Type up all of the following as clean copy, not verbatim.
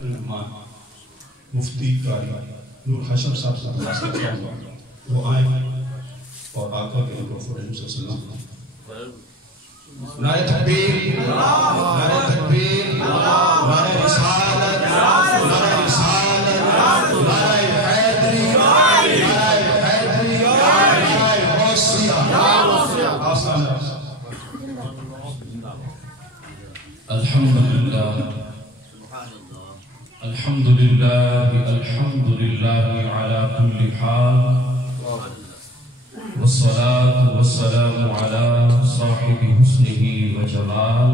مفتی قاری نور حشم صاحب سے درخواست کرتا ہوں وہ آئیں اور آقا کے نبی صلی اللہ علیہ وسلم نعرہ تکبیر، نعرہ تکبیر، نعرہ رسالت، نعرہ رسالت، نعرہ حیدری، نعرہ حیدری، نعرہ غوثیہ۔ الحمدللہ الحمدللہ الحمدللہ علی کل حال والصلاة والسلام على صاحب حسنه وجمال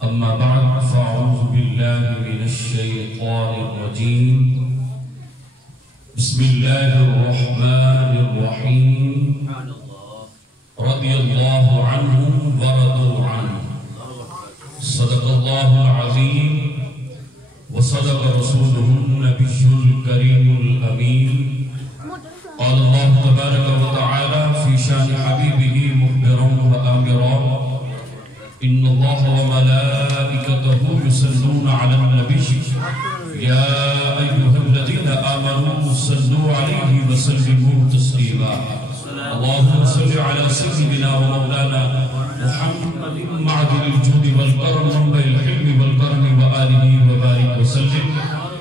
اما بعد فاعوذ باللہ من الشیطان الرجیم بسم اللہ الرحمن الرحیم رضی اللہ عنہم ورضوا عنہ صدق اللہ العظیم وصدق رسوله النبی الکریم الامین قال اللہ تبارک وتعالی فی شان حبیبہ مخبرا وآمرا ان اللہ وملائکتہ یصلون علی النبی یا ایہا الذین آمنوا صلوا علیہ وسلموا تسلیما اللہم صل علی سیدنا ومولانا محمد معدل الجود والکرم منبع الحلم والکرم وآلہ وبارک وسلم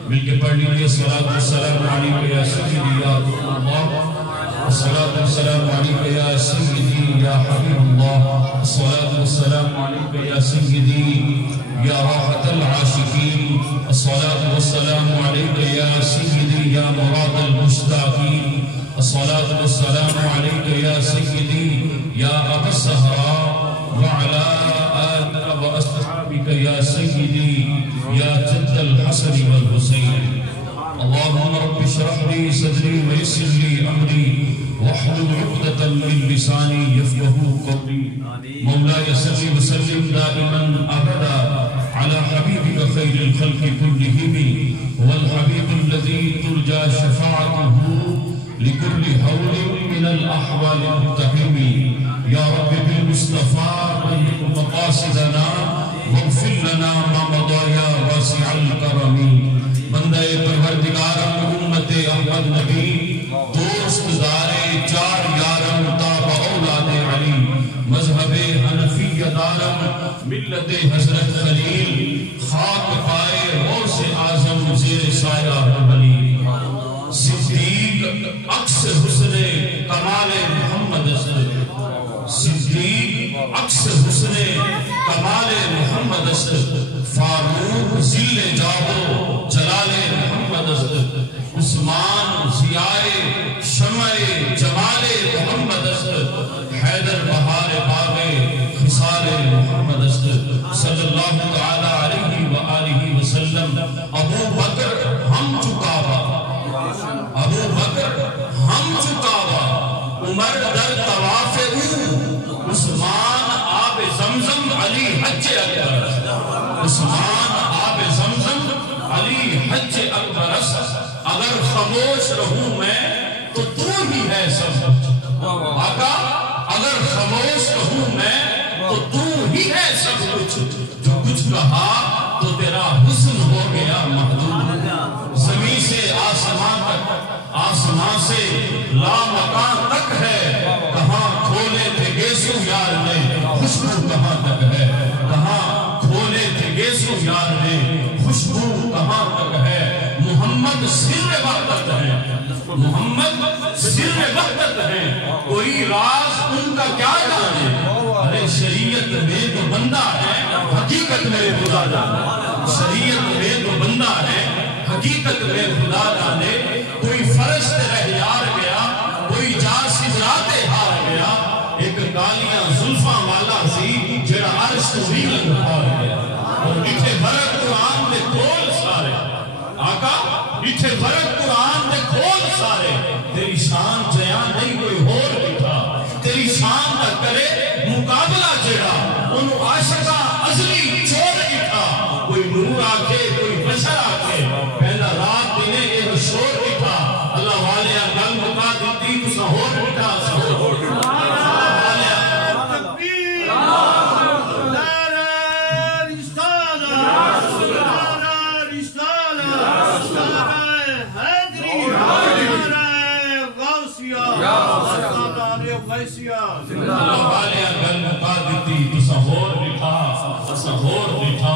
مل کے پڑھ لیجئے صلاة والسلام علیکہ یا سیدی یا رسول اللہ الصلاة والسلام علیکہ یا سیدی یا حبیب اللہ الصلاة والسلام علیکہ یا سیدی یا راحت العاشقین الصلاة والسلام علیکہ یا سیدی یا مراد المشتاقین الصلاة والسلام علیکہ یا سیدی یا ابا الزہراء وعلى آلك وأصحابك يا سيدي يا جد الحسن والحسين اللهم رب اشرح لي صدري ويسر لي أمري واحلل عقدة من لساني يفقهوا قولي مولاي صل وسلم دائما أبدا على حبيبك خير الخلق كلهم والحبيب الذي ترجى شفاعته لكل هول من الأحوال المتهم یا رب بالمصطفیٰ بلغ مقاصدنا واغفر لنا ما مضى یا واسع الکرم بندہ پروردگار امت احمد نبی دوست دار چار یارم تاب اولاد علی مذہب حنفیہ دارم ملت حضرت خلیل خاک پائے غوث اعظم زیر سایہ ولی صدیق عکس حسن کمال محمد است صدیق عکس حسن کمال محمد است فاروق ذل جاو جلال محمد است عثمان ضیاء شمع جمال محمد است حیدر بہار باغ خصال محمد است صلی اللہ تعالی علیہ وآلہ وسلم ابو بکر ہم چکاوا ابو بکر ہم چکاوا عمر در طواف عثمان آب زمزم علی حج اکبر عثمان آب زمزم علی حج اکبر اگر خاموش رہوں میں تو ہی ہے سب آقا اگر خاموش رہوں میں تو ہی ہے سب کچھ جو کچھ کہا تو تیرا حسن ہو گیا محدود زمین سے آسمان تک آسمان سے لامکان تک ہے کہاں کھولے تھے گیسو یار نے خوشبو کہاں تک ہے کہاں کھولے تھے گیسو یار نے خوشبو کہاں تک ہے محمد سر وحدت ہے محمد سر وحدت ہے کوئی راز ان کا کیا جانے ارے شریعت میں تو بندہ ہے حقیقت میں خدا جانے شریعت میں تو بندہ ہے حقیقت میں خدا جانے کوئی فرشت رہ یار گیا کوئی جاسد راتے ہار گیا ایک کالیاں زلفاں والا سی جڑا عرش تو بھی لگ پار گیا اور اٹھے برک قرآن دے کھول سارے آقا اٹھے برک قرآن دے کھول سارے تیری شان جیاں نہیں کوئی ہور بٹھا تیری شان نہ کرے مقابلہ جڑا انہوں عاشقہ ازلی چور اٹھا کوئی نور آکے کوئی بشر آکے پہلا رات دینے ایک شور اٹھا اللہ والے گل مکا دیتی تو سہور اٹھا سہور تکبیر نعرہ رسالت اللہ والے گل مکا دیتی تسا ہور لٹھا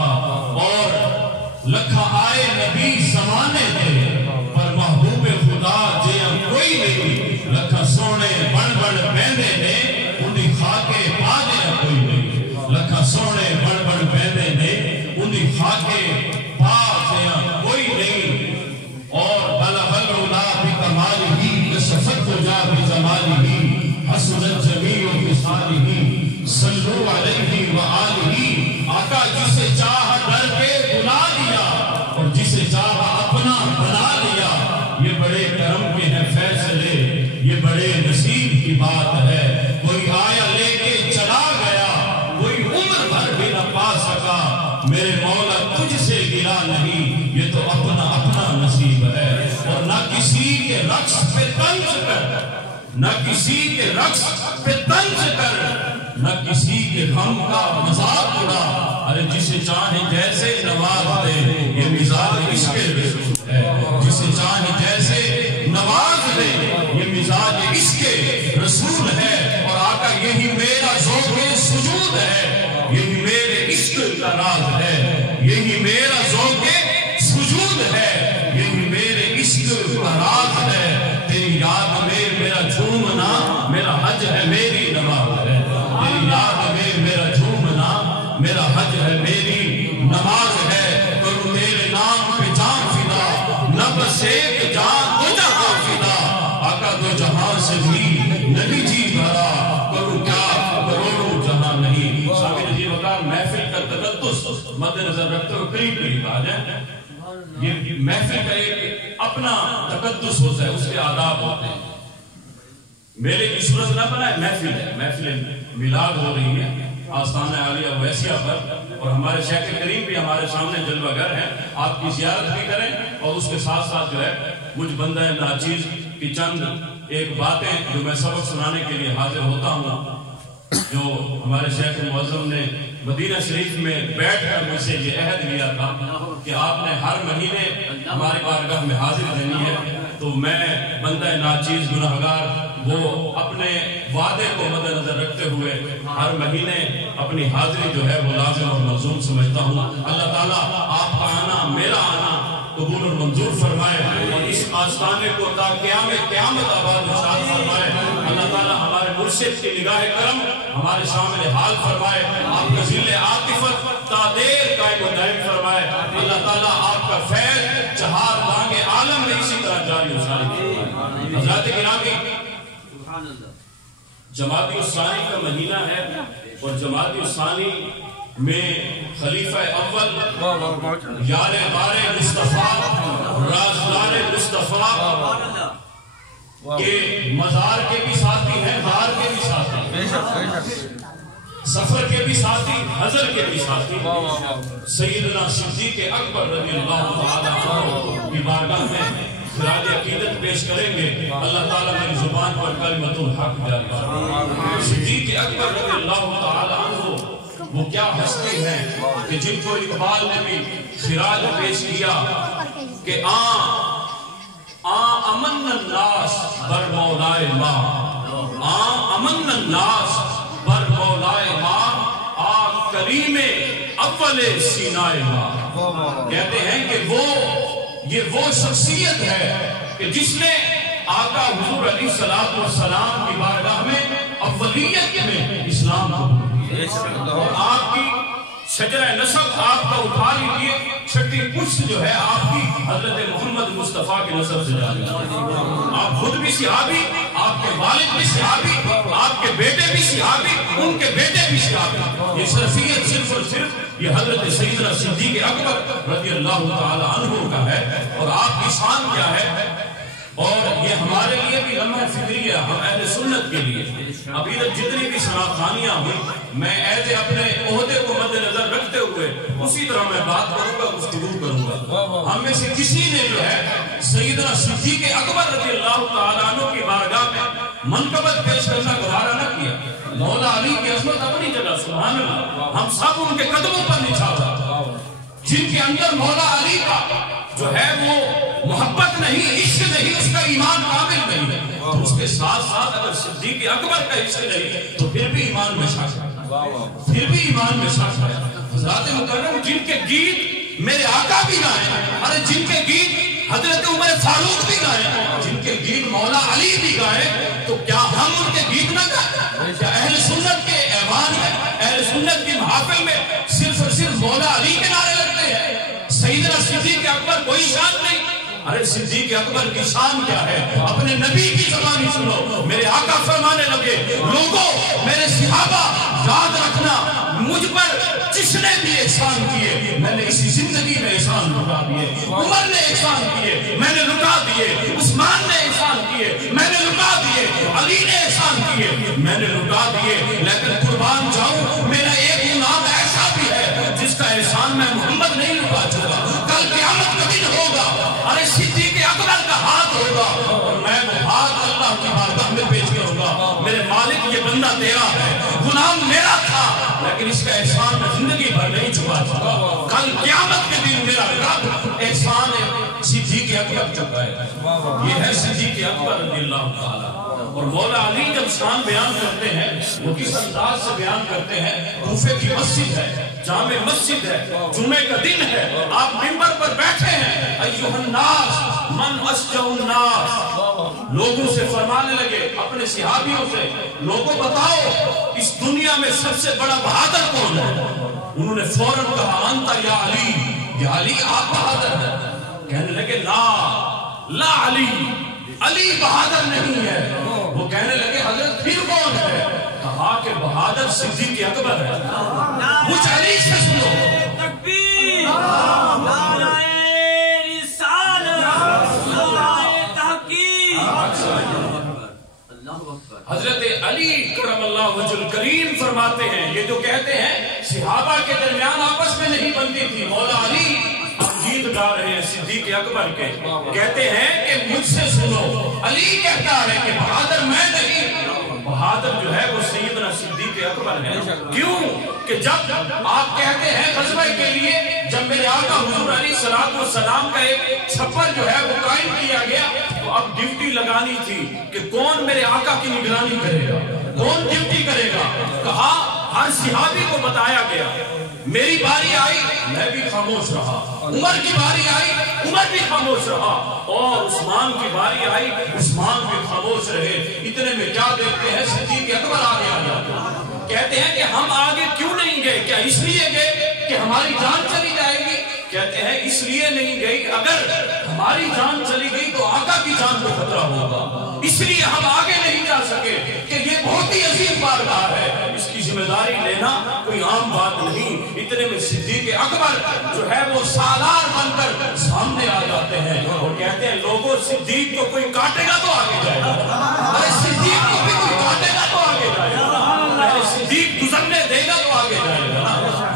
اور لکھا آئے نبی زمانے دے پر محبوب خدا جے کوئی نہیں لکھا سونے بڑ بیندے نے انہی خاکے پا دے کوئی نہیں لکھا سونے بڑ بیندے نے انہی خاکے پا دے کوئی نہیں اور بلغ العلا بکمالہ کشفت جا بجمالہ حسن الجمیع بصالہ صلو علیہ وآلہ آقا جسے چاہ ڈر کے بلا لیا اور جسے چاہ اپنا بنا لیا یہ بڑے کرم کے ہیں فیصلے یہ بڑے نصیب کی بات ہے کوئی آیا لے کے چلا گیا کوئی عمر بھر بھی نہ پا سکا میرے مولا تجھ سے گلا نہیں یہ تو اپنا نصیب ہے اور نہ کسی کے رقص پہ طنز کر نہ کسی کے رقص پہ طنز کر نہ کسی کے غم کا مذاق اڑا ارے جسے چاہے جیسے نواز دے یہ مزاج عشق رسول ہے جسے چاہے جیسے نواز دے یہ مزاج عشق رسول ہے اور آقا یہی میرا ذوق سجود ہے یہی میرے عشق کا راز ہے یہی میرا ذوق سجود ہے یہی میرے عشق کا راز ہے تیری یاد میں میرا جھومنا میرا حج ہے میری نماز ہے تیری یاد میں میرا جھومنا میرا حج ہے میری نماز ہے کروں تیرے نام پہ جان فدا نہ بس ایک جان دو جہاں فدا آقا دو جہاں سے بھی نہیں جی بھرا کروں کیا کروڑوں جہاں نہیں صاحب نجیب وقار محفل کا تقدس مد نظر رکھتے ہوئے قریب آ جائیں یہ محفل کا ایک اپنا تقدس ہوتا ہے اس کے آداب ہوتے ہیں میرے کی صورت نہ بنائے محفل ہے محفل میلاد ہو رہی ہے آستانہ عالیہ ویسیہ پر اور ہمارے شیخ کریم بھی ہمارے سامنے جلوہ گر ہیں آپ کی زیارت بھی کریں اور اس کے ساتھ ساتھ جو ہے مجھ بندہ ناچیز کی چند ایک باتیں جو میں سبق سنانے کے لیے حاضر ہوتا ہوں جو ہمارے شیخ معظم نے مدینہ شریف میں بیٹھ کر مجھ سے یہ عہد لیا تھا کہ آپ نے ہر مہینے ہمارے بارگاہ میں حاضر دینی ہے تو میں بندہ ناچیز گناہگار وہ اپنے وعدے کو مد نظر رکھتے ہوئے ہر مہینے اپنی حاضری جو ہے وہ لازم اور ملزوم سمجھتا ہوں اللہ تعالیٰ آپ کا آنا میرا آنا قبول اور منظور فرمائے اور اس آستانے کو تا قیامت آباد نشان فرمائے اللہ تعالیٰ ہمارے مرشد کی نگاہ کرم ہمارے شامل حال فرمائے آپ کا ذل عاطفت تا دیر قائم و دائم فرمائے اللہ تعالیٰ آپ کا فیض چہار دانگ عالم میں اسی طرح جاری و ساری فرمائے حضرات گرامی جمادی الثانی کا مہینہ ہے اور جمادی الثانی میں خلیفہ اول یار غار مصطفیٰ رازدار مصطفیٰ کے مزار کے بھی ساتھی ہیں غار کے بھی ساتھی سفر کے بھی ساتھی حضر کے بھی ساتھی سیدنا صدیق اکبر رضی اللہ تعالی عنہ کی بارگاہ میں خراج عقیدت پیش کریں گے اللہ تعالیٰ میری زبان پر کلمۃ الحق جاری فرمائے صدیق اکبر رضی اللہ تعالی عنہ وہ کیا ہستی ہیں کہ جن کو اقبال نے بھی خراج پیش کیا کہ امن الناس بر مولائے ماں امن الناس بر مولائے ماں کریم اول سینائے ماں کہتے ہیں کہ یہ وہ شخصیت ہے کہ جس نے آقا حضور علیہ السلام کی بارگاہ میں اولیت میں اسلام کو اور آپ کی شجرہ نسب آپ کا اٹھا لیجیے چھٹی پشت جو ہے آپ کی حضرت محمد مصطفیٰ کی نسب سے جاری آپ خود بھی صحابی آپ کے والد بھی صحابی آپ کے بیٹے بھی صحابی ان کے بیٹے بھی صحابی یہ شرفیت صرف اور صرف یہ حضرت سیدنا صدیق اکبر رضی اللہ تعالی عنہ کا ہے اور آپ کی شان کیا ہے اور یہ ہمارے لیے بھی لمحہ فکریہ ہم اہل سنت کے لیے ابھی تک جتنی بھی شناخانیاں ہوئی میں ایسے اپنے عہدے کو مد نظر رکھتے ہوئے اسی طرح میں بات کروں گا گفتگو کروں گا ہم میں سے کسی نے جو ہے سیدنا صدیق اکبر رضی اللہ تعالیٰ عنہ کی بارگاہ میں منقبت پیش کرنا گوارا نہ کیا مولا علی کی عظمت اپنی جگہ سبحان اللہ ہم سب ان کے قدموں پر نچھاور جن کے اندر مولا علی کا جو ہے وہ محبت نہیں، عشق نہیں، اس کا ایمان کامل نہیں ہے، تو اس کے ساتھ ساتھ اگر صدیق اکبر کا عشق نہیں تو پھر بھی ایمان میں شک ہے، پھر بھی ایمان میں شک ہے۔ حضرات مکرم جن کے گیت میرے آقا بھی گائیں، ارے جن کے گیت حضرت عمر فاروق بھی گائیں، جن کے گیت مولا علی بھی گائیں، تو کیا ہم ان کے گیت نہ گائیں؟ کیا اہل سنت کے ایوان میں، اہل سنت کی محافل میں صرف اور صرف مولا علی کے نعرے لگتے ہیں؟ سیدنا صدیق اکبر کوئی شان نہیں؟ ارے صدیق اکبر کی شان کیا ہے؟ اپنے نبی کی زبانی سنو، میرے آقا فرمانے لگے، لوگوں میرے صحابہ یاد رکھنا، مجھ پر جس نے بھی احسان کیے میں نے اسی زندگی میں احسان لٹا دیے، عمر نے احسان کیے میں نے لٹا دیے، عثمان نے احسان کیے میں نے لٹا دیے، علی نے احسان کیے میں نے لٹا دیے، لیکن قربان جاؤں میرا ایک نام ایسا بھی ہے جس کا احسان میں محمد نہیں لٹا چکا، کل قیامت کا دن ہوگا، ارے صدیق اکبر کا ہاتھ ہوگا اور میں وہ ہاتھ اللہ کی بارگاہ میں پیش کروں گا، میرے مالک یہ بندہ تیرا ہے، غلام میرا تھا، لیکن اس کا احسان میں زندگی بھر نہیں چھپا چکا، کل قیامت کے دن میرا رب احسان صدیق اکبر چکا ہے۔ یہ ہے صدیق اکبر رضی اللہ تعالیٰ۔ اور مولا علی جب شان بیان کرتے ہیں وہ کس انداز سے بیان کرتے ہیں؟ کوفے کی مسجد ہے، جامع مسجد ہے، جمعے کا دن ہے، آپ منبر پر بیٹھے ہیں، ایھا الناس من اشجع الناس، لوگوں سے فرمانے لگے اپنے صحابیوں سے، لوگوں بتاؤ اس دنیا میں سب سے بڑا بہادر کون ہے؟ انہوں نے فوراً کہا انت یا علی، یا علی آپ بہادر ہیں۔ کہنے لگے لا علی، علی بہادر نہیں ہے۔ وہ کہنے لگے حضرت پھر کون ہے؟ کہا کہ بہادر صدیق اکبر ہے۔ مجھ علی سے سنو، تکبیر، نعرہ رسالت، نعرہ تحقیق، حضرت علی کرم اللہ وجہ الکریم فرماتے ہیں، یہ جو کہتے ہیں صحابہ کے درمیان آپس میں نہیں بنتی تھی، مولا علی گیت گا رہے ہیں صدیق اکبر کے، کہتے ہیں کہ مجھ سے سنو، علی کہتا ہے کہ بہادر میں نہیں، بہادر جو ہے وہ سیدنا صدیق اکبر ہے۔ کیوں کہ جب آپ کہتے ہیں غزوہ کے لیے جب میرے آقا حضور علیہ السلام کا ایک چھپر جو ہے وہ قائم کیا گیا تو اب ڈیوٹی لگانی تھی کہ کون میرے آقا کی نگرانی کرے گا، کون ڈیوٹی کرے گا۔ کہا ہر صحابی کو بتایا گیا، میری باری آئی میں بھی خاموش رہا، عمر کی باری آئی عمر بھی خاموش رہا، اور عثمان کی باری آئی عثمان بھی خاموش رہے۔ اتنے میں کیا دیکھتے ہیں صدیق اکبر آگے آ جاتے، کہتے ہیں کہ ہم آگے کیوں نہیں گئے؟ کیا اس لیے گئے کہ ہماری جان چلی جائے گی؟ کہتے ہیں اس لیے نہیں گئی، اگر ہماری جان چلی گئی تو آقا کی جان کو خطرہ ہوگا، اس لیے ہم آگے نہیں جا سکے کہ یہ بہت ہی عظیم بارگاہ ہے، اس کی ذمہ داری لینا کوئی عام بات نہیں۔ اتنے میں صدیق اکبر جو ہے وہ سالار بن کر سامنے آ جاتے ہیں اور کہتے ہیں لوگوں صدیق کو کوئی کاٹے گا تو آگے جائے گا، ارے صدیق کو بھی کوئی کاٹے گا تو آگے جائے گا، ارے صدیق گزرنے دے گا تو آگے جائے گا۔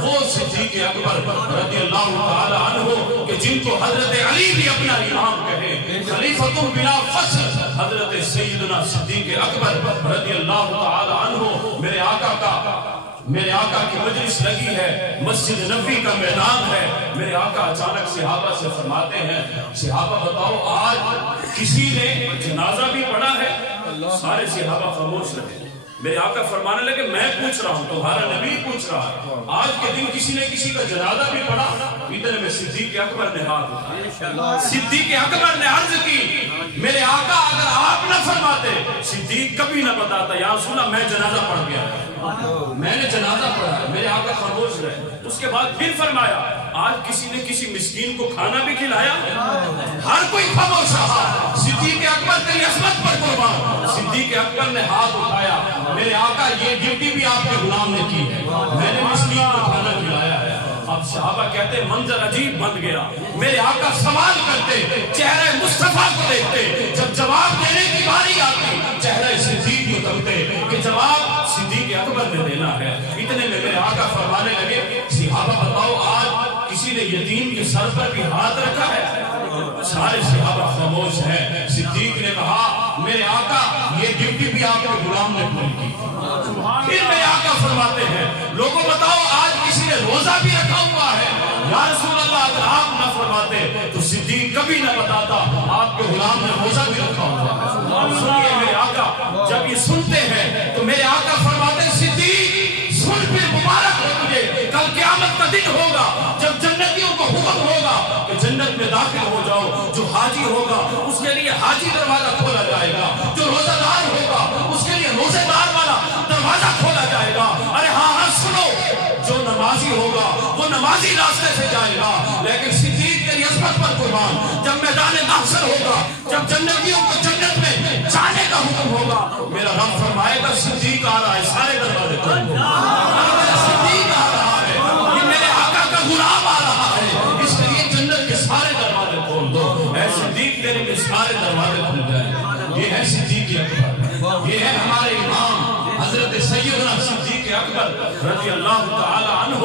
وہ صدیق اکبر رضی اللہ تعالی عنہ کہ جن کو حضرت علی بھی اپنا امام کہے، خلیفۃ بلا فصل حضرت سیدنا صدیق اکبر رضی اللہ تعالی عنہ، میرے آقا کی مجلس لگی ہے، مسجد نبی کا میدان ہے، میرے آقا اچانک صحابہ سے فرماتے ہیں صحابہ بتاؤ آج کسی نے جنازہ بھی پڑھا ہے؟ سارے صحابہ خاموش رہے۔ میرے آقا فرمانے لگے میں پوچھ رہا ہوں، تمہارا نبی پوچھ رہا ہے، آج کے دن کسی نے کسی کا جنازہ بھی پڑھا؟ اتنے میں صدیق اکبر نے ہاتھ اٹھایا، صدیق اکبر نے عرض کی میرے آقا اگر آپ نہ فرماتے صدیق کبھی نہ بتاتا یا رسول اللہ میں جنازہ پڑھ گیا، میں نے جنازہ پڑھا ہے۔ میرے آقا خاموش رہے۔ اس کے بعد پھر فرمایا آج کسی نے کسی مسکین کو کھانا بھی کھلایا؟ ہر کوئی خاموش رہا۔ صدیق اکبر تیری عظمت پر قربان۔ صدیق اکبر نے ہاتھ اٹھایا، میرے آقا یہ ڈیوٹی بھی آپ کے غلام نے کی ہے، میں نے مسکین کو کھانا کھلایا ہے۔ اب صحابہ کہتے منظر عجیب بن گیا، میرے آقا سوال کرتے، چہرہ مصطفیٰ کو دیکھتے، جب جواب دینے کی باری آتی چہرہ صدیق کو تکتے کہ جواب صدیق اکبر نے دینا ہے۔ اتنے میں میرے آقا فرمانے لگے صحابہ بتاؤ آج کسی نے یتیم کے سر پر بھی ہاتھ رکھا ہے؟ سارے صحابہ خاموش ہیں۔ صدیق نے کہا میرے آقا یہ ڈیوٹی بھی آپ کے غلام نے پوری کی۔ پھر میرے آقا فرماتے ہیں لوگوں بتاؤ آج کسی نے روزہ بھی رکھا ہوا ہے؟ یا رسول اللہ اگر آپ نہ فرماتے تو صدیق کبھی نہ بتاتا آپ کے غلام نے روزہ بھی رکھا ہوا ہے۔ سنیے میرے آقا جب یہ سنتے ہیں تو میرے آقا فرماتے ہیں صدیق سن پھر مبارک ہو تجھے، کل قیامت کا دن ہوگا جب جنتیوں کو حکم ہوگا کہ جنت میں داخل ہو جاؤ، جو حاجی ہوگا اس کے لیے حاجی دروازہ کھولا جائے گا، جو روزہ دار ہوگا اس کے لیے روزے دار والا دروازہ کھولا جائے گا۔ ارے ہاں ہاں سنو، جو نمازی ہوگا وہ نمازی راستے سے جائے گا، لیکن صدیق تیری عظمت پر قربان جب میدان محشر ہوگا، جب جنتیوں کو جنت میں جانے کا حکم ہوگا، میرا رب فرمائے گا صدیق آ رہا ہے، سارے دروازے کھول دو، صدیق آ رہا ہے، یہ میرے آقا کا غلام آ رہا ہے، اس لیے جنت کے سارے دروازے کھول دو، اے صدیق تیرے کے سارے دروازے کھل جائیں۔ یہ ہے صدیق اکبر، یہ ہے ہمارے امام حضرت سیدنا صدیق اکبر رضی اللہ تعالی عنہ۔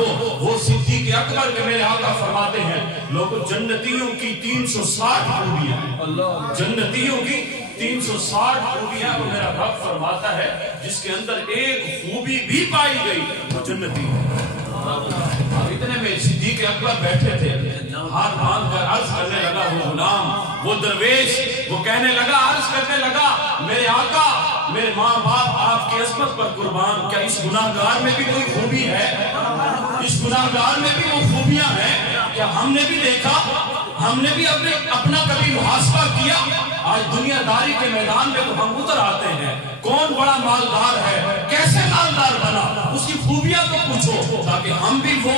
وہ صدیق اکبر کے میرے آقا فرماتے ہیں لوگوں جنتیوں کی 360 خوبیاں ہیں، جنتیوں کی 360 خوبیاں، وہ میرا رب فرماتا ہے جس کے اندر ایک خوبی بھی پائی گئی وہ جنتی ہے۔ اتنے میں صدیق اکبر بیٹھے تھے، ہاتھ باندھ کر عرض کرنے لگا وہ غلام، وہ درویش، وہ کہنے لگا، عرض کرنے لگا میرے آقا، میرے ماں باپ آپ کی عظمت پر قربان، کیا اس گناہگار میں بھی کوئی خوبی ہے؟ اس گناہگار میں بھی وہ خوبیاں ہیں؟ کیا ہم نے بھی دیکھا، ہم نے بھی اپنا کبھی محاسبہ کیا؟ آج دنیا داری کے میدان میں تو ہم اتر آتے ہیں، کون بڑا مالدار ہے، کیسے مالدار بنا، اس کی خوبیاں تو پوچھو تاکہ ہم بھی وہ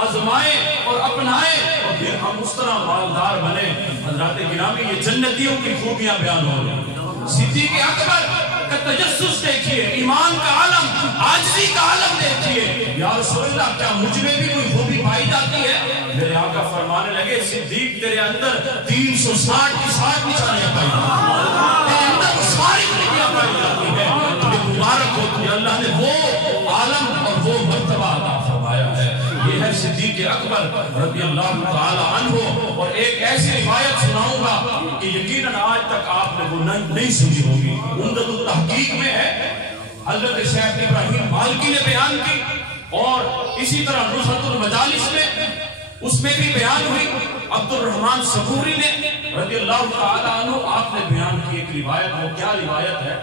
آزمائیں اور اپنائیں اور پھر ہم اس طرح مالدار بنے۔ حضرات گرامی یہ جنتیوں کی خوبیاں بیان ہو رہی ہیں۔ صدیق اکبر کا تجسس دیکھیے، ایمان کا عالم، عاجزی کا عالم دیکھیے، یا رسول اللہ کیا مجھ میں بھی کوئی خوبی پائی جاتی ہے؟ میرے آقا فرمانے لگے صدیق تیرے اندر 360 کی 60 نشانیاں پائی جاتی ہیں، تیرے اندر وہ ساری خوبیاں پائی جاتی ہیں۔ تمہیں مبارک ہو کہ اللہ نے وہ عالم اور وہ مرتبہ عطا فرمایا ہے۔ یہ ہے صدیق اکبر رضی اللہ تعالی عنہ۔ اور ایک ایسی روایت سناؤں گا کہ یقیناً آج تک آپ نے وہ نہیں سنی ہوگی، عمدۃ التحقیق میں ہے، حضرت شیخ ابراہیم مالکی نے بیان کی، اور اسی طرح نصرت المجالس میں اس میں بھی بیان ہوئی، عبد الرحمن صبوری نے رضی اللہ تعالی عنہ آپ نے بیان کی ایک روایت۔ وہ کیا روایت ہے؟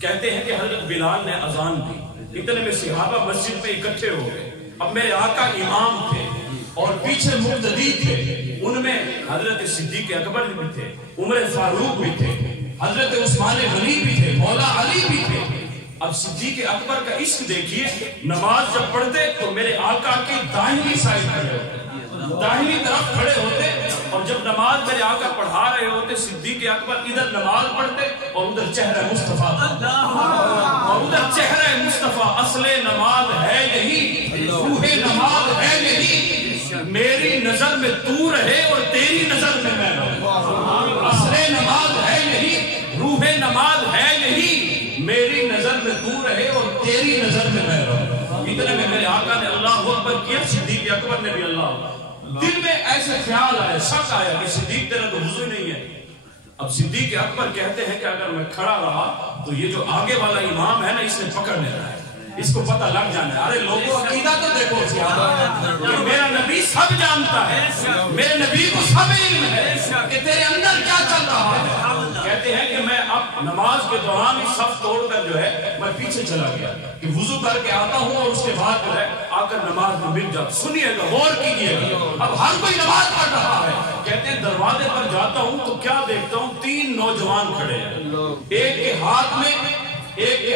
کہتے ہیں کہ حضرت بلال نے اذان دی، اتنے میں صحابہ مسجد میں اکٹھے ہو گئے، اب میرے آقا امام تھے اور پیچھے مقتدی تھے، ان میں حضرت صدیق اکبر بھی تھے، عمر فاروق بھی تھے، حضرت عثمان غنی بھی تھے، مولا علی بھی تھے۔ اب صدیق اکبر کا عشق دیکھیے، نماز جب پڑھتے تو میرے آقا کی داہنی سائڈ کھڑے ہوتے، داہنی طرف کھڑے ہوتے، اور جب نماز میرے آقا پڑھا رہے ہوتے صدیق اکبر ادھر نماز پڑھتے اور ادھر چہرہ مصطفیٰ، اور ادھر چہرہ مصطفیٰ۔ اصل نماز ہے یہی، روح نماز ہے یہی، میری نظر میں تو رہے اور تیری نظر میں میں رہوں۔ اصل نماز ہے یہی، روح نماز ہے یہی، میری نظر میں تو رہے اور تیری نظر میں میں رہوں۔ اتنے میں میرے آقا نے اللہ اکبر کیا، صدیق اکبر نے بھی اللہ۔ دل میں ایسے خیال آئے، شک آیا کہ صدیق تیرا تو وضو نہیں ہے۔ اب صدیق اکبر کہتے ہیں کہ اگر میں کھڑا رہا تو یہ جو آگے والا امام ہے نا اس نے پکڑ لینا ہے، اس کو پتہ لگ جانا ہے۔ ارے لوگوں عقیدہ تو دیکھو کہ میرا نبی سب جانتا ہے، میرے نبی کو سب علم ہے کہ تیرے اندر کیا چل رہا ہے۔ کہتے ہیں کہ میں اب نماز کے دوران ہی صف توڑ کر جو ہے میں پیچھے چلا گیا کہ وضو کر کے آتا ہوں اور اس کے بعد جو ہے آ کر نماز میں مل جاتا۔ سنیے گا، غور کیجیے گا، اب ہر کوئی نماز پڑھ رہا ہے۔ کہتے ہیں دروازے پر جاتا ہوں تو کیا دیکھتا ہوں، 3 نوجوان کھڑے ہیں، ایک کے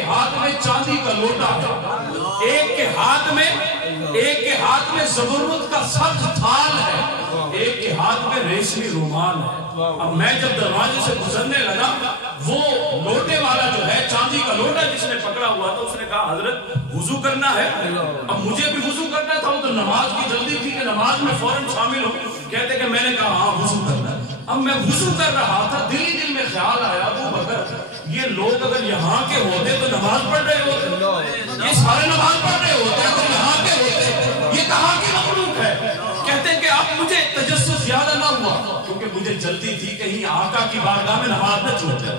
ہاتھ میں چاندی کا لوٹا ہے، ایک کے ہاتھ میں زمرد کا سبز تھال ہے، ایک کے ہاتھ میں ریشمی رومال ہے۔ اب میں جب دروازے سے گزرنے لگا، وہ لوٹے والا جو ہے چاندی کا لوٹا جس نے پکڑا ہوا تھا، اس نے کہا حضرت وضو کرنا ہے؟ اب مجھے بھی وضو کرنا تھا، تو نماز کی جلدی تھی کہ نماز میں فوراً شامل ہو۔ کہتے کہ میں نے کہا ہاں وضو کرنا ہے۔ اب میں وضو کر رہا تھا، دل میں خیال آیا ابو بکر یہ لوگ اگر یہاں کے ہوتے تو نماز پڑھ رہے ہوتے، یہ سارے نماز پڑھ رہے ہوتے، اگر یہاں کے ہوتے یہ کہاں کی مخلوق ہے؟ کہتے ہیں کہ اب مجھے تجسس زیادہ نہ ہوا کیونکہ مجھے جلدی تھی کہیں آقا کی بارگاہ میں نماز نہ چھوٹ جائے۔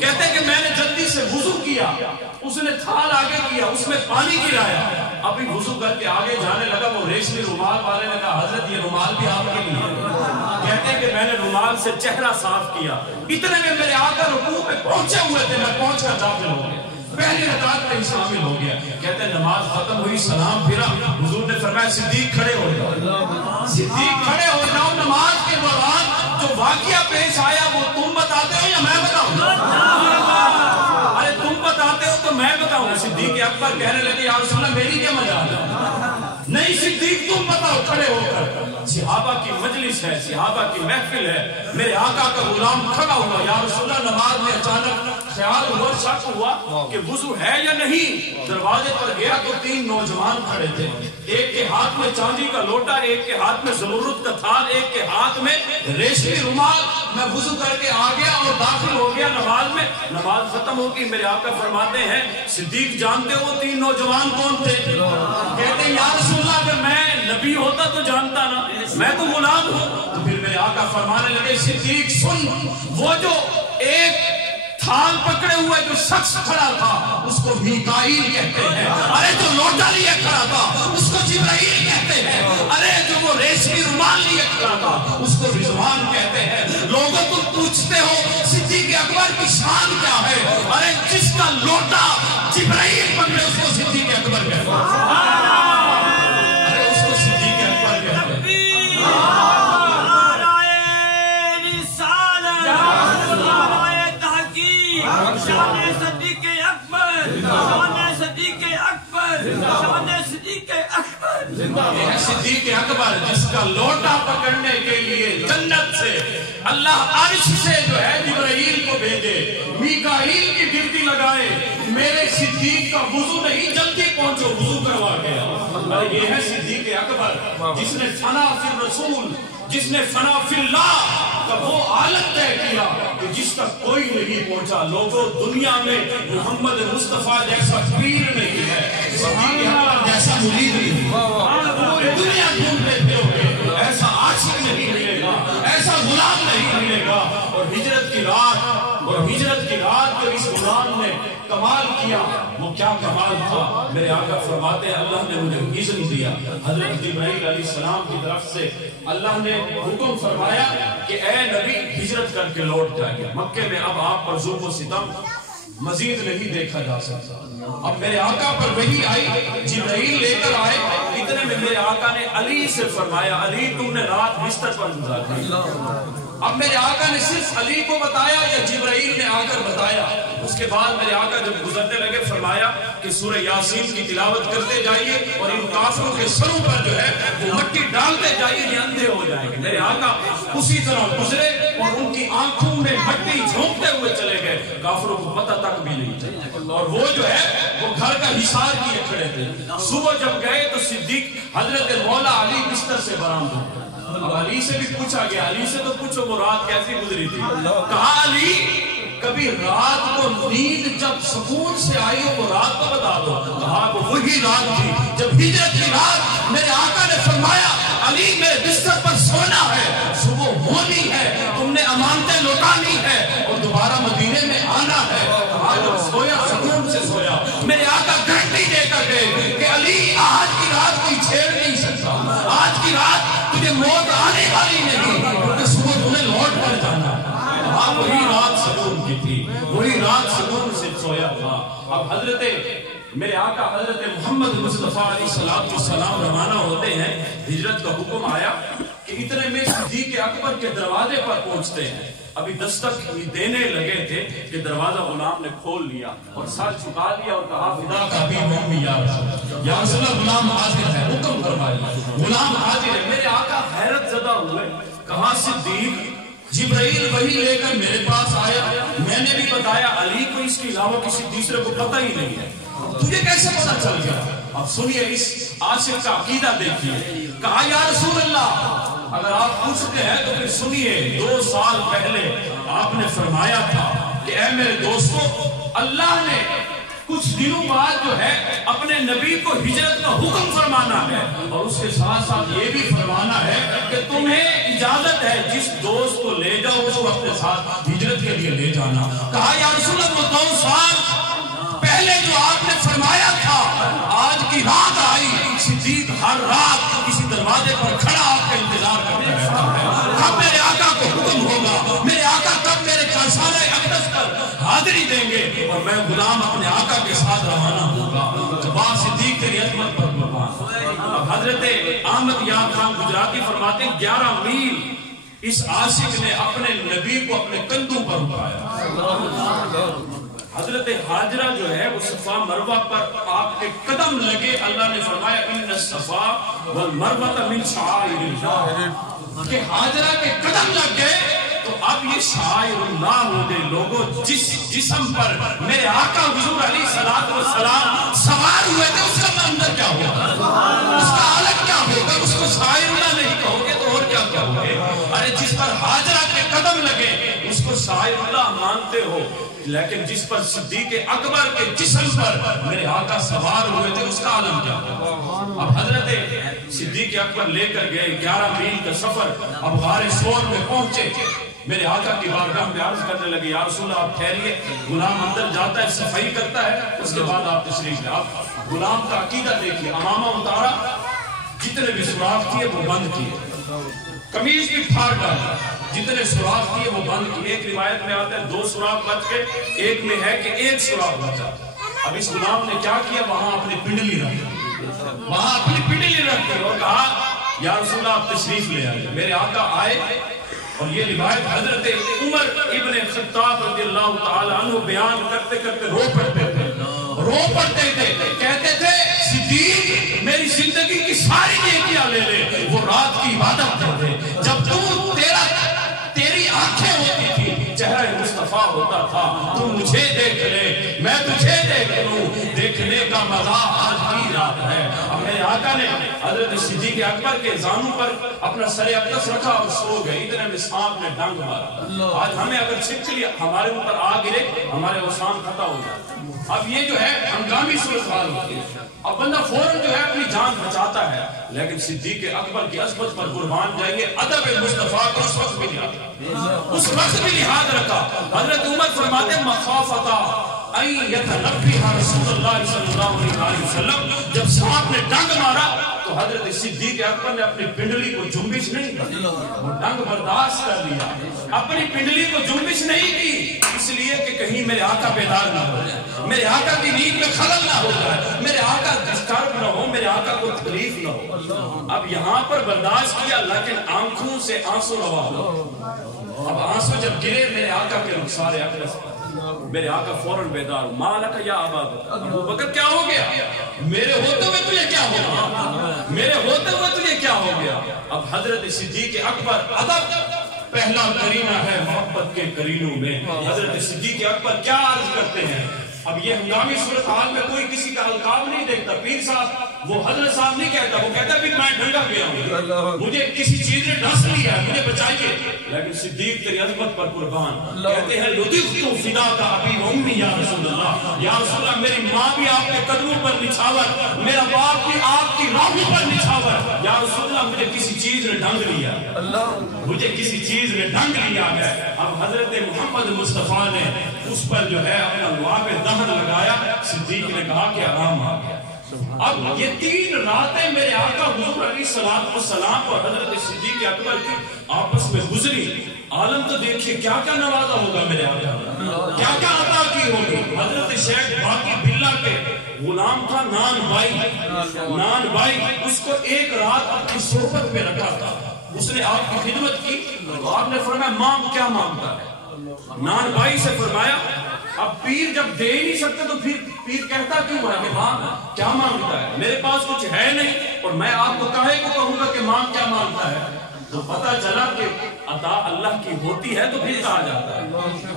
کہتے ہیں کہ میں نے جلدی سے وضو کیا کیا، اس نے تھال آگے کیا، اس میں پانی گرایا، ابھی وضو کر کے آگے جانے لگا، وہ ریشمی رومال والے نے کہا حضرت یہ رومال بھی آپ کے لیے ہے؟ کہتے ہیں کہ میں نے رومال سے چہرہ صاف کیا، اتنے میں میرے آقا رکوع پہ پہنچے ہوئے تھے، میں پہنچ کر داخل ہو گیا، پہلی رکعت میں ہی شامل ہو گیا۔ کہتے ہیں نماز ختم ہوئی، سلام پھرا، حضور نے فرمایا صدیق کھڑے ہو جاؤ، صدیق کھڑے ہو جاؤ، نماز کے دوران جو واقعہ پیش آیا وہ تم بتاتے ہو یا میں بتاؤں؟ ارے تم بتاتے ہو تو میں بتاؤں۔ صدیق اکبر کہنے لگے یا رسول اللہ میری کیا مجال ہے؟ نہیں صدیق تم بتاؤ کھڑے ہو کر۔ صحابہ کی مجلس ہے، صحابہ کی محفل ہے، میرے آقا کا غلام کھڑا ہوا، یا رسول اللہ نماز میں اچانک خیال ہوا، شک ہوا کہ وضو ہے یا نہیں، دروازے پر گیا تو 3 نوجوان کھڑے تھے، ایک کے ہاتھ میں چاندی کا لوٹا، ایک کے ہاتھ میں زمرد کا تھال، ایک کے ہاتھ میں ریشمی رومال۔ میں وضو کر کے آ گیا اور داخل ہو گیا نماز میں، نماز ختم ہو گئی، میرے آقا فرماتے ہیں صدیق جانتے ہو 3 نوجوان کون تھے؟ کہتے ہیں یا رسول اللہ اگر میں نبی ہوتا تو جانتا نا، میں تو غلام ہوں۔ تو پھر میرے آقا فرمانے لگے صدیق سن، وہ جو ایک تھال پکڑے ہوئے جو شخص کھڑا تھا اس کو میکائیل کہتے ہیں، ارے جو لوٹا لیے کھڑا تھا اس کو جبرائیل کہتے ہیں، ارے جو وہ ریشمی رومال لیے کھڑا تھا اس کو رضوان کہتے ہیں۔ لوگوں تم پوچھتے ہو صدیق اکبر کی شان کیا ہے، ارے جس کا لوٹا جبرائیل پکڑے اس کو صدیق اکبر کہتے ہیں، ارے اس کو صدیق اکبر کہتے ہیں۔ شان صدیق اکبر، شان صدیق اکبر، شان صدیق اکبر، یہ ہے صدیق اکبر جس کا لوٹا پکڑنے کے لیے جنت سے اللہ عرش سے جو ہے جبرائیل کو بھیجے، میکائیل کی ڈیوٹی لگائے، میرے صدیق کا وضو نہیں جلدی پہنچو وضو کروا گیا۔ اور یہ ہے صدیق اکبر جس نے فنا فی الرسول، جس نے فنا فی اللہ کا وہ عالم طے کیا کہ جس تک کوئی نہیں پہنچا۔ لوگوں دنیا میں محمد مصطفیٰ جیسا پیر نہیں ہے، صدیق اکبر جیسا مرید نہیں ہے، پوری دنیا ڈھونڈتے پھرو، ایسا عاشق نہیں ملے گا، ایسا غلام نہیں ملے گا۔ اور ہجرت کی رات جو اس غلام نے کمال کیا وہ کیا کمال تھا، میرے آقا فرماتے ہیں اللہ نے مجھے اذن دیا، حضرت جبرائیل علیہ السلام کی طرف سے اللہ نے حکم فرمایا کہ اے نبی ہجرت کر کے لوٹ جائیے، مکے میں اب آپ پر ظلم و ستم مزید نہیں دیکھا جا سکتا۔ اب میرے آقا پر وحی آئی، جبرائیل لے کر آئے، اتنے میں میرے آقا نے علی سے فرمایا علی تم نے رات بستر پر گزاری۔ اب میرے آقا نے صرف علی کو بتایا یا جبرائیل نے آ کر بتایا؟ اس کے بعد میرے آقا جب گزرنے لگے فرمایا کہ سورہ یاسین کی تلاوت کرتے جائیے اور ان کافروں کے سروں پر جو ہے وہ مٹی ڈالتے جائیے، یہ اندھے ہو جائیں گے۔ میرے آقا اسی طرح گزرے اور ان کی آنکھوں میں مٹی جھونکتے ہوئے چلے گئے، کافروں کو پتہ تک بھی نہیں چلا، اور وہ جو ہے وہ گھر کا حصار کیے کھڑے تھے۔ صبح جب گئے تو صدیق حضرت مولا علی بستر سے برآمد ہو، اب علی سے بھی پوچھا گیا، علی سے تو پوچھو وہ رات کیسی گزری تھی؟ کہا علی کبھی رات کو نیند جب سکون سے آئی ہو وہ رات کو بتا دو۔ کہا وہ وہی رات تھی جب ہجرت کی رات میرے آقا نے فرمایا علی میرے بستر پر سونا ہے، صبح ہونی ہے، تم نے امانتیں لوٹانی ہے اور دوبارہ مدینے میں آنا ہے۔ کہا جب سویا سکون سے سویا، میرے آقا گارنٹی دے کر گئے کہ علی آج کی رات کوئی چھیڑ نہیں سکتا، آج کی رات تجھے موت آنے والی نہیں، کیونکہ صبح تمہیں لوٹ کر جانا۔ ہاں وہی رات سکون کی تھی، وہی رات سکون سے سویا تھا۔ اب حضرت میرے آقا حضرت محمد مصطفیٰ علیہ السلام روانہ ہوتے ہیں، ہجرت کا حکم آیا کہ اتنے میں صدیق اکبر کے دروازے پر پہنچتے ہیں، ابھی دستک دینے لگے تھے کہ دروازہ غلام نے کھول لیا اور سر جھکا لیا اور کہا فدا کا بھی مومی یا رسول اللہ غلام حاضر ہے، حکم فرمائیے، غلام حاضر ہے۔ میرے آقا حیرت زدہ ہوئے، کہا صدیق جبرائیل وہی لے کر میرے پاس آیا، میں نے بھی بتایا علی کو اس کے علاوہ کسی تیسرے کو پتہ ہی نہیں ہے، تجھے کیسے پتہ چل گیا؟ اب سنیے اس عاشق کا عقیدہ دیکھیے۔ کہا یا رسول اللہ اگر آپ پوچھتے ہیں تو پھر سنیے، 2 سال پہلے آپ نے فرمایا تھا کہ اے میرے دوستو اللہ نے کچھ دنوں بعد جو ہے اپنے نبی کو ہجرت کا حکم فرمانا ہے اور اس کے ساتھ ساتھ یہ بھی فرمانا ہے کہ تمہیں اجازت ہے جس دوست کو لے جاؤ اس کو اپنے ساتھ ہجرت کے لیے لے جانا۔ کہا یا رسول اللہ وہ 2 سال پہلے جو آپ نے فرمایا تھا آج کی رات آئی، صدیق ہر رات کسی دروازے پر کھڑا آپ کا انتظار کرتا رہتا ہے، کب میرے آقا کو حکم ہوگا، میرے آقا کب میرے کارخانہ اقدس پر حاضری دیں گے اور میں غلام اپنے آقا کے ساتھ روانہ ہوگا۔ جواب صدیق تیری عظمت پر قربان۔ اب حضرت احمد یار خان گجراتی فرماتے ہیں 11 میل اس عاشق نے اپنے نبی کو اپنے کندھوں پر اٹھایا۔ حضرت حاجرہ جو ہے وہ صفا مروہ پر آپ کے قدم لگے، اللہ نے فرمایا ان الصفا والمروہ من شعائر اللہ، کہ حاجرہ کے قدم لگ گئے تو اب یہ شعائر اللہ ہو گئے۔ لوگوں جس جسم پر میرے آقا حضور علیہ السلام سوار ہوئے تھے اس کا اندر کیا ہوگا، اس کا حالت کیا ہوگا، اس کو شعائر اللہ نہیں کہو گے تو اور کیا کہو گے؟ ارے جس پر حاجرہ کے قدم لگے اس کو شعائر اللہ مانتے ہو، لیکن جس پر صدیق اکبر کے جسم پر میرے آقا سوار ہوئے تھے اس کا عالم کیا ہوگا؟ اب حضرت صدیق اکبر لے کر گئے 11 میل کا سفر، اب غار ثور میں پہنچے، میرے آقا کی بارگاہ میں عرض کرنے لگے یا رسول اللہ آپ ٹھہریے، غلام اندر جاتا ہے صفائی کرتا ہے، اس کے بعد آپ تشریف لیں۔ آپ غلام کا عقیدہ دیکھیے، امامہ اتارا، جتنے بھی سوراخ کیے وہ بند کیے، قمیض بھی پھاڑ ڈالا، جتنے سوراخ کیے وہ بند کیے۔ ایک روایت میں آتا ہے 2 سوراخ بچ گئے، ایک میں ہے کہ 1 سوراخ بچا۔ اب اس غلام نے کیا کیا، وہاں اپنی پنڈلی رکھ دی، وہاں اپنی پنڈلی رکھ دی اور کہا یا رسول اللہ آپ تشریف لے آئے۔ میرے آقا آئے اور یہ روایت حضرت عمر ابن خطاب رضی اللہ تعالی عنہ بیان کرتے کرتے رو پڑتے تھے، کہتے تھے صدیق میری زندگی کی ساری نیکیاں لے لے، وہ رات کی عبادت کر دے، جب تیری آنکھیں ہوتی تھی چہرہ مصطفیٰ ہوتا تھا، تو مجھے دیکھ لے میں تجھے دیکھ لوں، دیکھنے کا مزہ آج کی رات ہے۔ اب میرے آقا نے حضرت صدیق اکبر کے زانوں پر اپنا سر اقدس رکھا اور سو گئے، اتنے میں سانپ نے ڈنگ مارا۔ آج ہمیں اگر چھپکلی ہمارے اوپر آ گرے ہمارے اوسان ختم ہو جاتے۔ اب یہ جو ہے ہنگامی صورتحال ہوتی ہے، اب بندہ فوراً جو ہے اپنی جان بچاتا ہے، لیکن صدیق اکبر کی عظمت پر قربان جائیے، ادب مصطفیٰ کو اس وقت بھی لحاظ رکھا۔ حضرت عمر فرماتے مخافتا ان یتنبہ رسول اللہ صلی اللہ علیہ وسلم، جب سانپ نے ڈنگ مارا تو حضرت صدیق اکبر نے اپنی پنڈلی کو جنبش نہیں کی، وہ ڈنگ برداشت کر لیا، اپنی پنڈلی کو جنبش نہیں کی، اس لیے کہ کہیں میرے آقا بیدار نہ ہو جائے، میرے آقا کی نیند میں خلل نہ ہو جائے، میرے آقا ڈسٹرب نہ ہو، میرے آقا کو تکلیف نہ ہو۔ اب یہاں پر برداشت کیا لیکن آنکھوں سے آنسو روا ہو۔ اب آنسو جب گرے میرے آقا کے رخسار اقدس پر، میرے آقا فوراً بیدار، مالک یا ابا بکر، ابو بکر کیا ہو گیا، میرے ہوتے ہوئے تجھے کیا ہو گیا، میرے ہوتے ہوئے تجھے کیا ہو گیا۔ اب حضرت صدیق اکبر ادب پہلا کرینہ ہے محبت کے کرینوں میں، حضرت صدیق اکبر کیا عرض کرتے ہیں۔ اب یہ ہنگامی صورتحال میں کوئی کسی کا القاب نہیں دیکھتا، پیر صاحب وہ حضرت صاحب نہیں کہتا، وہ کہتا بھی میں ڈھنگا گیا ہوں، مجھے کسی چیز نے ڈھس لیا ہے، مجھے بچائیے، لیکن صدیق تیری عظمت پر قربان، کہتے ہیں لدغت فداک ابی و امی یا رسول اللہ، یا رسول اللہ میری ماں بھی آپ کے قدموں پر نچھاور، میرا باپ بھی آپ کی راہوں پر نچھاور، یا رسول اللہ مجھے کسی چیز نے ڈھنگ لیا، مجھے کسی چیز نے ڈھنگ لیا ہے۔ اب حضرت محمد مصطفیٰ نے اس پر جو ہے اپنا لعاب دہن لگایا، صدیق نے کہا کہ آرام آ گیا۔ اب یہ 3 راتیں میرے آقا حضور علیہ السلام اور حضرت صدیق اکبر کی آپس میں گزری، عالم تو دیکھیے کیا کیا نوازا ہوگا میرے آقا، کیا کیا عطا کی ہوگی۔ حضرت شیخ باقی بلّہ کے غلام تھا نان بائی، اس کو ایک رات اپنی صحبت میں رکھا تھا، اس نے آپ کی خدمت کی، آپ نے فرمایا مانگ کیا مانگتا ہے، نان بائی سے فرمایا اب پیر جب دے ہی نہیں سکتے تو پھر پیر کہتا کیوں ہے کہ ماں کیا مانگتا ہے، میرے پاس کچھ ہے نہیں اور میں آپ کو کہے کو کہوں گا کہ ماں کیا مانگتا ہے، تو پتہ چلا کہ عطا اللہ کی ہوتی ہے تو پھر کہا جاتا ہے۔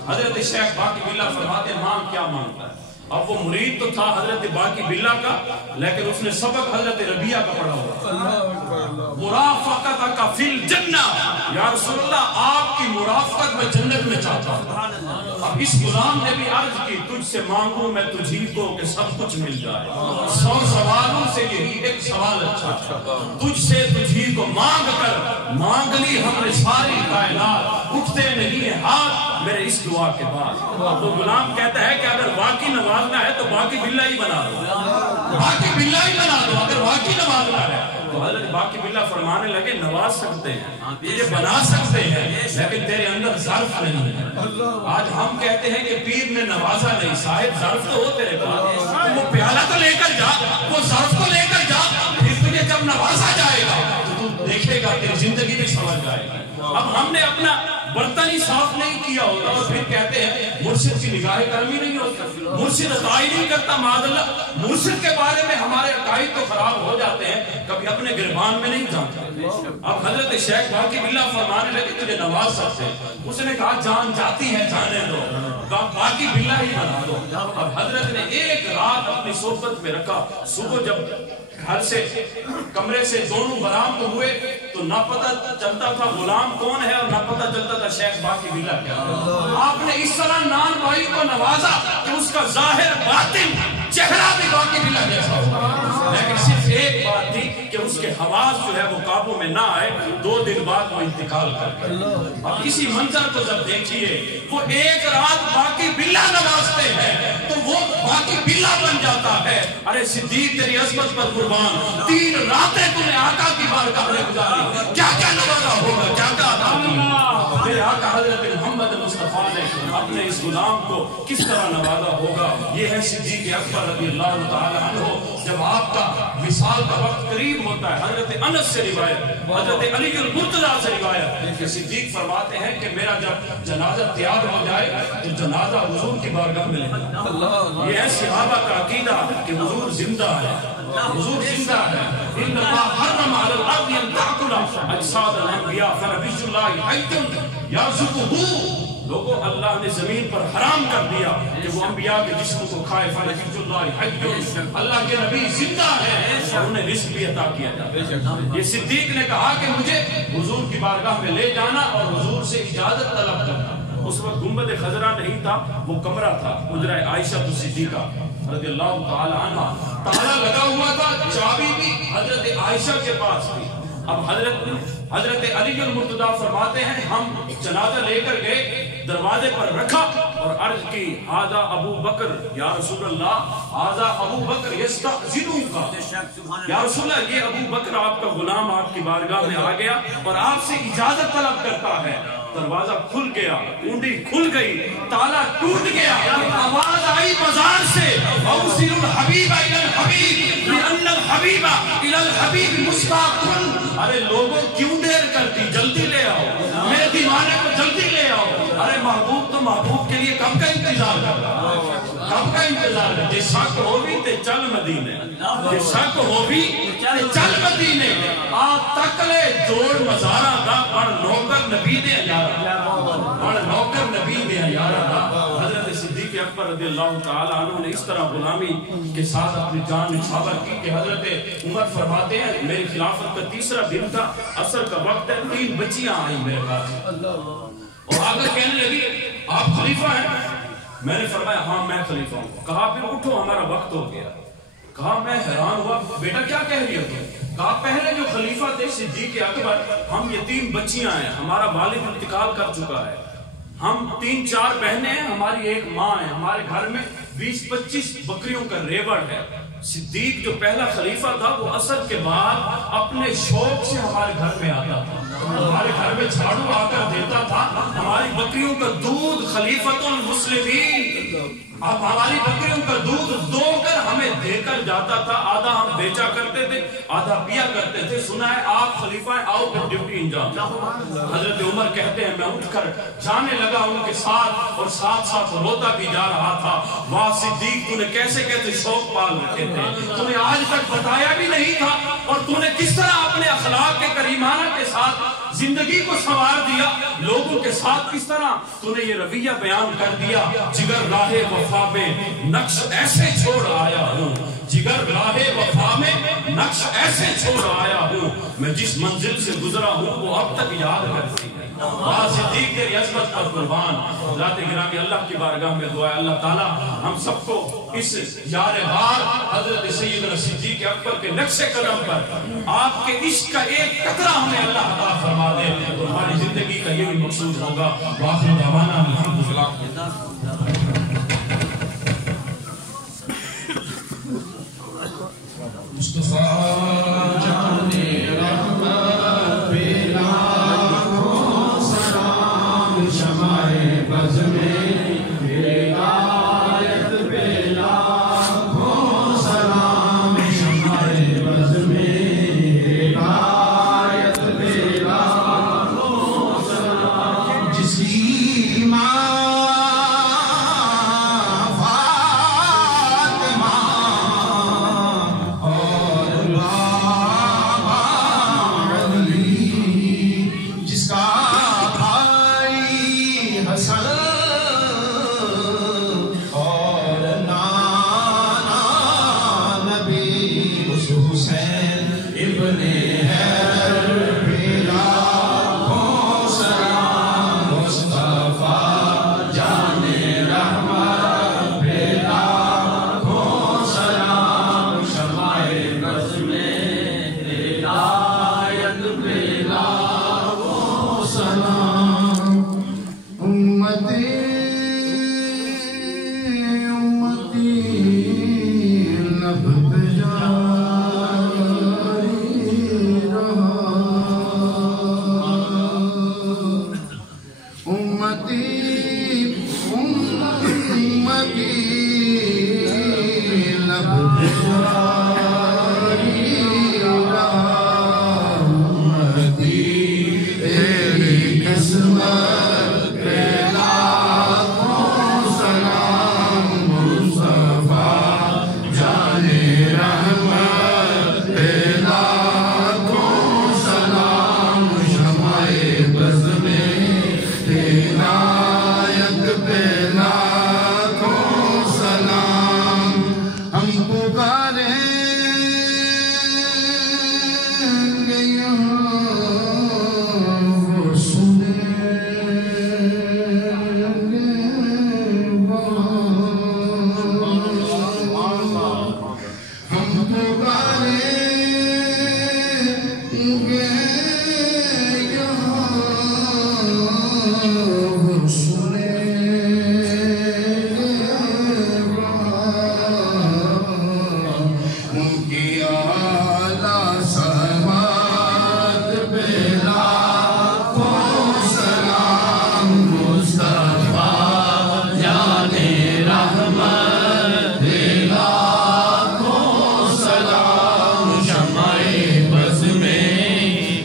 حضرت شیخ باقی بلّہ فرماتے ماں کیا مانگتا ہے۔ اب وہ مرید تو تھا حضرت باقی بلّہ کا، لیکن اس نے سبق حضرت ربیعہ کا پڑھا ہوا، مرافقتک فی الجنہ یا رسول اللہ آپ کی مرافقت میں جنت میں چاہتا ہوں. اب اس غلام نے بھی عرض کی تجھ سے مانگوں میں تجھی کو کہ سب کچھ مل جائے. 100 سوالوں سے یہی ایک سوال اچھا تجھ سے تجھی کو مانگ کر مانگ لی ہم نے ساری کائنات اٹھتے نہیں ہاتھ میرے اس دعا کے بعد. تو غلام کہتا ہے کہ اگر واقعی نوازنا ہے تو باقی بلّہ ہی بنا دو, باقی بلّہ ہی بنا دو. اگر واقعی نوازنا ہے تو حضرت باقی بلّہ فرمانے لگے نواز سکتے ہیں, یہ بنا سکتے ہیں, لیکن تیرے اندر ظرف نہیں ہے. آج ہم کہتے ہیں کہ پیر نے نوازا نہیں. صاحب ظرف تو ہو تیرے پاس, وہ پیالہ تو لے کر جا, وہ ظرف تو لے کر جا, پھر تجھے جب نوازا جائے گا تو تو دیکھے گا تیری زندگی میں سمجھ جائے گا. اب ہم نے اپنا برتن ہی صاف نہیں کیا ہوتا اور پھر کہتے ہیں مرشد کی نگاہ کرمی نہیں ہوتی, مرشد عطائی نہیں کرتا. معاذ اللہ, مرشد کے بارے میں ہمارے عقائد تو خراب ہو جاتے ہیں, کبھی اپنے گربان میں نہیں جانتے. اب حضرت شیخ باقی بلّہ فرمانے لگے تجھے نواز سکتے ہیں. اس نے کہا جان جاتی ہے جانے دو, باقی بلّہ ہی بنا دو. اب حضرت نے ایک رات اپنی صحبت میں رکھا. صبح جب گھر سے کمرے سے دونوں برآمد ہوئے تو نہ پتہ چلتا تھا غلام کون ہے اور نہ پتہ چلتا تھا شیخ باقی بلّہ کیا. آپ نے اس طرح نان بھائی کو نوازا کہ اس کا ظاہر باطن چہرہ بھی باقی بلّہ جیسا ہوا, لیکن صرف ایک بات تھی کہ اس کے حواس جو ہے وہ قابو میں نہ آئے. 2 دن بعد وہ انتقال کر گئے. اب اسی منظر کو جب دیکھیے, وہ ایک رات باقی بلّہ نوازتے ہیں تو وہ باقی بلّہ بن جاتا ہے. ارے صدیق تیری عظمت پر قربان, 3 راتیں تم نے آقا کی بارگاہ میں گزاری, کیا کیا نوازا ہوگا, کیا کیا عطا کی. میرے آقا حضرت محمد مصطفیٰ نے اپنے اس غلام کو کس طرح نوازا ہوگا. یہ ہے صدیق اکبر رضی اللہ تعالی عنہ. جب آپ کا وصال کا وقت قریب ہوتا ہے, حضرت انس سے روایت, حضرت علی المرتضیٰ سے روایت کہ صدیق فرماتے ہیں کہ میرا جب جنازہ تیار ہو جائے تو جنازہ حضور کی بارگاہ میں لے جاؤ. یہ ہے صحابہ کا عقیدہ کہ حضور زندہ ہے, حضور زندہ ہے. ان اللہ حرم علی الارض ان تاکل اجساد الانبیاء فنبی اللہ حی یرزقہ. لوگوں, اللہ نے زمین پر حرام کر دیا کہ وہ انبیاء کے جسم کو کھائے. فنبی اللہ حی, اللہ کے نبی زندہ ہے اور انہیں رزق بھی عطا کیا جاتا ہے. یہ صدیق نے کہا کہ مجھے حضور کی بارگاہ میں لے جانا اور حضور سے اجازت طلب کرنا. اس وقت گنبد خضرا نہیں تھا, وہ کمرہ تھا حجرہ عائشہ الصدیقہ رضی اللہ تعالی عنہ. تالا لگا ہوا تھا, چابی بھی حضرت عائشہ کے پاس تھی. اب حضرت علی المرتضیٰ فرماتے ہیں ہم جنازہ لے کر گئے, دروازے پر رکھا اور عرض کی ھذا ابو بکر, یا رسول اللہ ھذا ابو بکر یستأذنک, یا رسول اللہ یہ ابو بکر آپ کا غلام آپ کی بارگاہ میں آ گیا اور آپ سے اجازت طلب کرتا ہے. دروازہ کھل گیا, کنڈی کھل گئی, تالا ٹوٹ گیا, آواز آئی بازار سے اوصل الحبیب الی الحبیب لان الحبیب الی الحبیب مشتاق. ارے لوگوں کیوں دیر کرتی, جلدی لے آؤ, میرے دیوانے کو جلدی لے آؤ. ارے محبوب تو محبوب کے لیے کب کا انتظار کر رہا ہے, کب کا انتظار ہے. جے شک ہو بھی تے چل مدینے, جے شک ہو بھی تے چل مدینے. آ تکلے جوڑ مزارہ دا پر نوکر نبی دے اور نوکر نبی دے یارا دا. حضرت صدیق اکبر رضی اللہ تعالی عنہ نے اس طرح غلامی کے ساتھ اپنی جان نچھاور کی کہ حضرت عمر فرماتے ہیں میری خلافت کا 3را دن تھا, عصر کا وقت ہے, 3 بچیاں آئیں میرے پاس اور آ کر کہنے لگی آپ خلیفہ ہیں. میں نے فرمایا ہاں میں خلیفہ ہوں. کہا پھر اٹھو ہمارا وقت ہو گیا. کہا میں حیران ہوا, بیٹا کیا کہہ رہی ہو تم. کہا پہلے جو خلیفہ تھے صدیق اکبر, ہم یہ 3 بچیاں ہیں, ہمارا والد انتقال کر چکا ہے, ہم 3-4 بہنیں ہیں, ہماری ایک ماں ہے, ہمارے گھر میں 20-25 بکریوں کا ریوڑ ہے. صدیق جو پہلا خلیفہ تھا وہ عصر کے بعد اپنے شوق سے ہمارے گھر میں آتا تھا, ہمارے گھر میں جھاڑو آ کر دیتا تھا, ہماری بکریوں کا دودھ خلیفۃ المسلمین, اب ہماری بکریوں کا دودھ دو کر ہمیں دے کر جاتا تھا. آدھا ہم بیچا کرتے تھے, آدھا پیا کرتے تھے. سنا ہے آپ خلیفہ ہیں, آؤ پھر ڈیوٹی انجام. حضرت عمر کہتے ہیں میں اٹھ کر جانے لگا ان کے ساتھ اور ساتھ ساتھ روتا بھی جا رہا تھا. واہ صدیق تو نے کیسے کیسے شوق پال رکھے تھے, تو نے آج تک بتایا بھی نہیں تھا, اور تو نے کس طرح اپنے اخلاق کے کریمانہ کے ساتھ زندگی کو سنوار دیا, لوگوں کے ساتھ کس طرح تو نے یہ رویہ بیان کر دیا. جگر راہ وفا میں نقش ایسے چھوڑ آیا ہوں, جگر راہ وفا میں نقش ایسے چھوڑ آیا ہوں, میں جس منزل سے گزرا ہوں وہ اب تک یاد کرتی ہے. صدیق تیری عظمت پر قربان. ذات گرامی اللہ کی بارگاہ میں دعا ہے اللہ تعالیٰ ہم سب کو اس یار غار حضرت سیدنا صدیق اکبر کے نقش قدم پر آپ کے عشق کا ایک قطرہ ہمیں اللہ عطا فرما دے, تو ہماری زندگی کا یہ بھی مقصود ہوگا. وآخر دعوانا الحمدللہ. مصطفیٰ جانے رحمت پہ لاکھوں سلام, شمع بز میں ہدایت پہ لاکھوں سلام, شمع بز میں ہدایت پہ لاکھوں سلام. جس کی ماں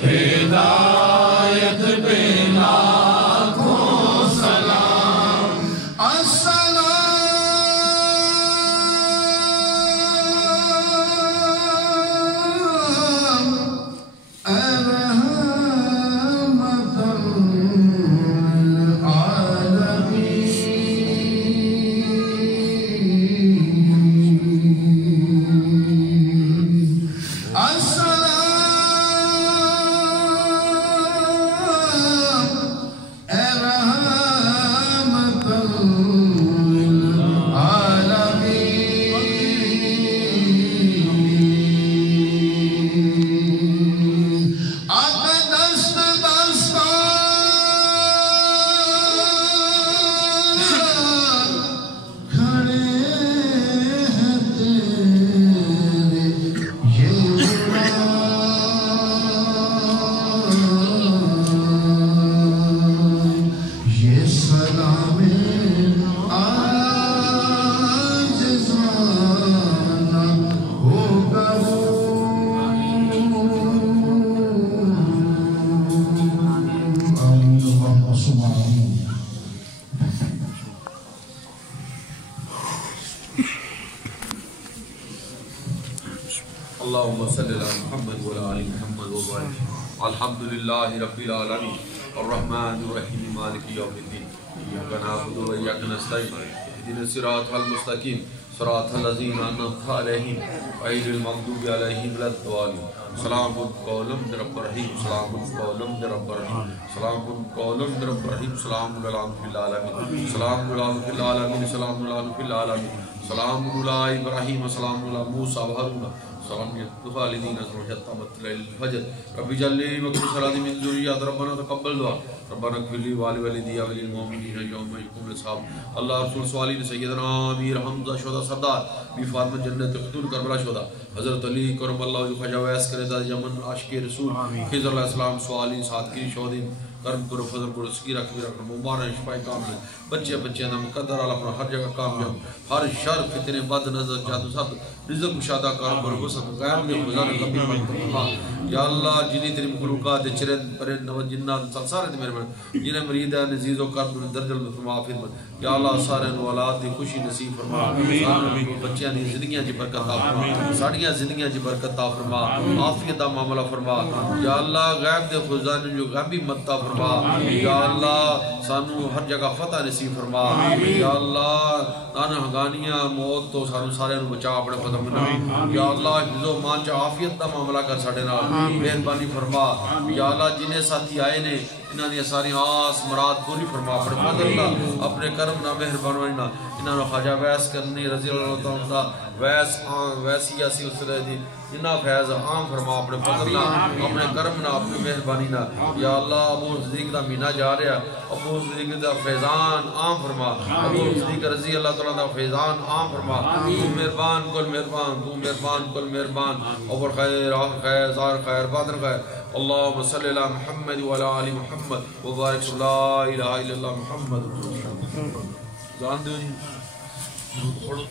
ہدایت پہ لاکھوں معصوم آمین. اللهم صل على محمد وعلى آل محمد وبارك. الحمد لله رب العالمين الرحمن الرحيم مالك يوم الدين إياك نعبد وإياك نستعين اهدنا الصراط المستقيم صراط الذين أنعمت عليهم غير المغضوب عليهم ولا الضالين. سلام قولا من رب رحيم سلام قولا من رب رحيم سلام قولا من رب رحيم سلام على في العالمين سلام على في العالمين سلام على في العالمين سلام على إبراهيم سلام على موسى وهارون سلام الخالدين حتى مطلع الفجر. رب اجعل لي مقبول صلاة من ذريات ربنا تقبل دعاء ربنا اغفر لي ولوالدي وللمؤمنين يوم يقوم الحساب. اللہ رسول صالحین سیدنا امیر حمزہ شہداء سردار بی فاطمہ جنت خطول کربلا شہداء حضرت علی کرم اللہ وجہہ خواجہ ویس کرے یمن عاشق رسول خضر علیہ السلام صالحین صادقین شہدین کرم کرو فضل کرو سکیرہ کبیرہ کرو مبارک شفاء کامل بچے بچے نام مقدر اللہ اپنا ہر جگہ کامیاب ہر شر فتنے بد نظر جادو سب رزق مشاہدہ کارم کرو وسط غیر میں خزان کبھی مرتبہ. یا اللہ جنہی تیری مخلوقات چرند پرند نوت جنات سارے میرے من جنہیں مرید ہے نزیز و کرم درجل میں فرما آفید من. یا اللہ سارے اولاد دی خوشی نصیب فرما سارے بچیاں دی زندگیاں جی برکت آ فرما ساڑیاں زندگیاں جی برکت آ فرما آفیت دا معاملہ فرما. یا اللہ غیب دے خزان جو غیبی مدتا فرما. یا اللہ سانو ہر جگہ فتح نصیب فرما. یا اللہ نانا ہنگانیاں موت تو سانو سارے بچا اپنے فتح منا. یا اللہ حفظ و مان چا آفیت دا معاملہ کر ساڑے نا مہربانی فرما. یا اللہ جنہیں ساتھی آئے نے انہاں دی ساری آس مراد پوری فرما اپنے فضل اللہ اپنے کرم نہ مہربانی نہ انہاں نے خواجہ ویس کرنی رضی اللہ تعالیٰ ویس ویسیہ سلسلہ دی جنہ فیض عام فرما اپنے فضل نہ اپنے کرم نہ اپنے مہربانی نہ. یا اللہ ابو صدیق دا مینہ جا رہا ابو صدیق دا فیضان عام فرما ابو صدیق رضی اللہ تعالیٰ دا فیضان عام فرما. تو مہربان کل مہربان تو مہربان کل مہربان اوپر خیر آخر خیر زار خیر بادر خیر. اللہم صلی اللہ محمد وعلی آل محمد وبارک صلی اللہ الہ الا اللہ محمد. جان دیو جی پڑھو.